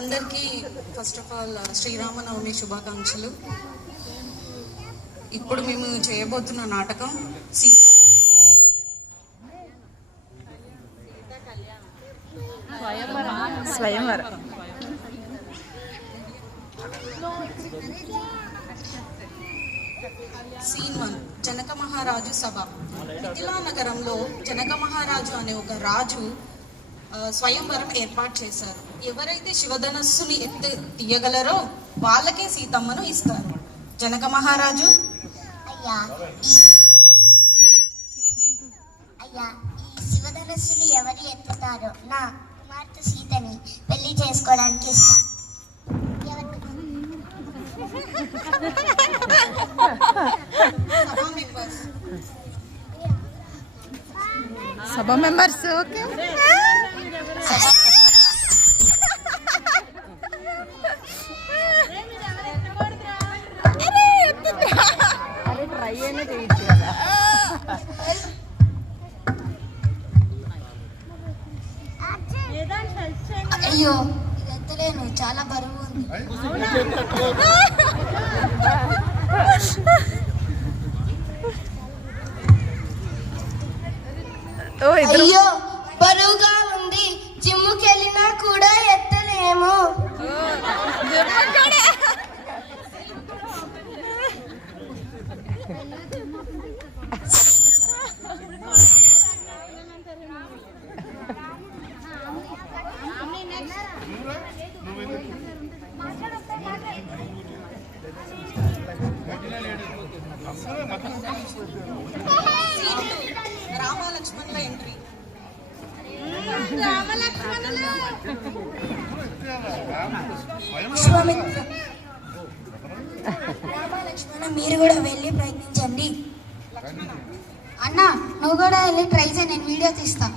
అందరికీ first of all Sri Rama Navami శుభాకాంక్షలు. ఇప్పుడు మేము చేయబోతున్న నాటకం సీతా స్వయంవరం. సీన్ 1 జనక మహారాజు సభ. మిథిలా నగరంలో జనక మహారాజు అనే ఒక రాజు స్వయంవరం ఏర్పాటు చేశారు. ఎవరైతే శివధనస్సుని తీయగలరో వాళ్ళకే సీతమ్మను ఇస్తారు. జనక మహారాజు, అయ్యా ఈ శివధనస్సుని ఎవరు ఎత్తుతారో నా కుమార్తె సీతని పెళ్లి చేసుకోవడానికి ఇస్తా. సభ మెంబర్స్ ఓకే. ట్రై అయినా చేయొచ్చు కదా. అయ్యో ఇది ఎత్తలేను, చాలా బరువు ఉంది. అయ్యో బరువుగా ఉంది, జిమ్ముకి వెళ్ళినా కూడా ఎత్తలేము. రామలక్ష్మణుల ఎంట్రీ. రామలక్ష్మణ మీరు కూడా వెళ్ళి ప్రయత్నించండి. అన్న నువ్వు కూడా వెళ్ళి ట్రై చేయి, నేను వీడియో తీస్తా.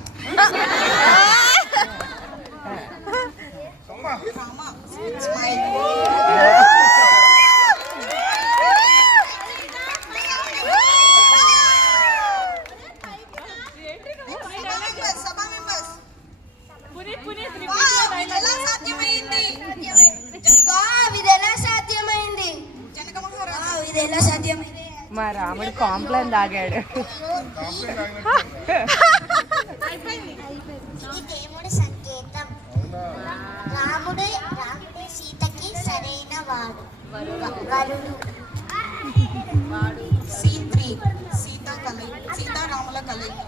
మా రాముడు కాంప్లైంట్ తాగాడు. దేవుడి సంకేతం. రాముడే సీతకి సరైన వరుడు. సీన్ 3 సీతారాముల కలయిక.